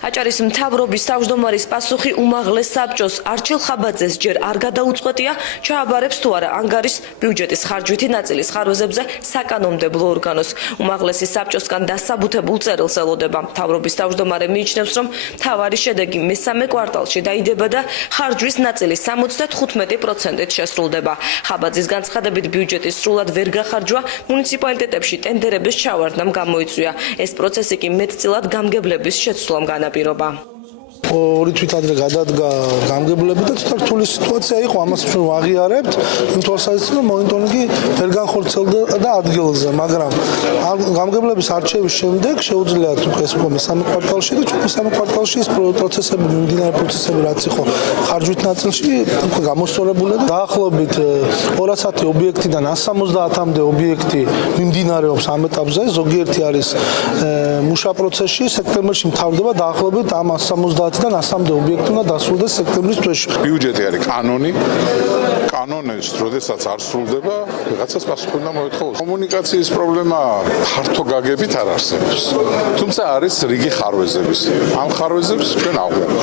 აჭარის მთავრობის თავმჯდომარის პასუხი უმაღლეს საბჭოს არჩილ ხაბაძეს ჯერ არ გადაუწყვეტია, ჩააბარებს თუ არა ანგარის ბიუჯეტის ხარჯვითი ნაწილის ხარვეზებზე საკანონმდებლო ორგანოს. უმაღლესი საბჭოსგან დასაბუთებულ წერილს ელოდება. მთავრობის თავმჯდომარე მიიჩნევს, რომ მთავარი შედეგი მესამე კვარტალში დაიდება და ხარჯვის ნაწილი 75%-ით შესრულდება. ხაბაძის განცხადებით ბიუჯეტის სრულად ვერ გახარჯვა მუნიციპალიტეტებში ტენდერების ჩავარდნამ გამოიწვია. ეს პროცესი კი მეტწილად გამგებლების შეცვლამ განაპირობა. ორი თვით ადრე გადადგა გამგებლები და ცოტა რთული სიტუაცია იყო, ამას ჩვენ ვაღიარებთ, იმ თვალსაზრისით, რომ მონიტორინგი ვერ განხორციელდა ადგილზე, მაგრამ გამგებლების არჩევის შემდეგ შეუძლიათ ეს უკვე მესამე კვარტალში და ჩვენ მესამე კვარტალში ეს პროცესები, მიმდინარე პროცესები რაც იყო ხარჯვით ნაწილში, უკვე გამოსწორებული და დაახლოებით 210 ობიექტიდან 170-მდე ობიექტი მიმდინარეობს ამ ეტაპზე, ზოგიერთი არის მუშა პროცესში, სექტემბერში მთავრდება დაახლოებით ამ 170-დან 100-მდე ობიექტი უნდა დასრულდეს სექტემბრის თვეში. ბიუჯეტი არის კანონი. კანონის როდესაც არ სრულდება, ვიღაცას პასუხი უნდა მოეთხოვოს. კომუნიკაციის პრობლემა ფართო გაგებით არ არსებობს. თუმცა არის რიგი ხარვეზების. ამ ხარვეზებს ჩვენ აღვნიშნავთ.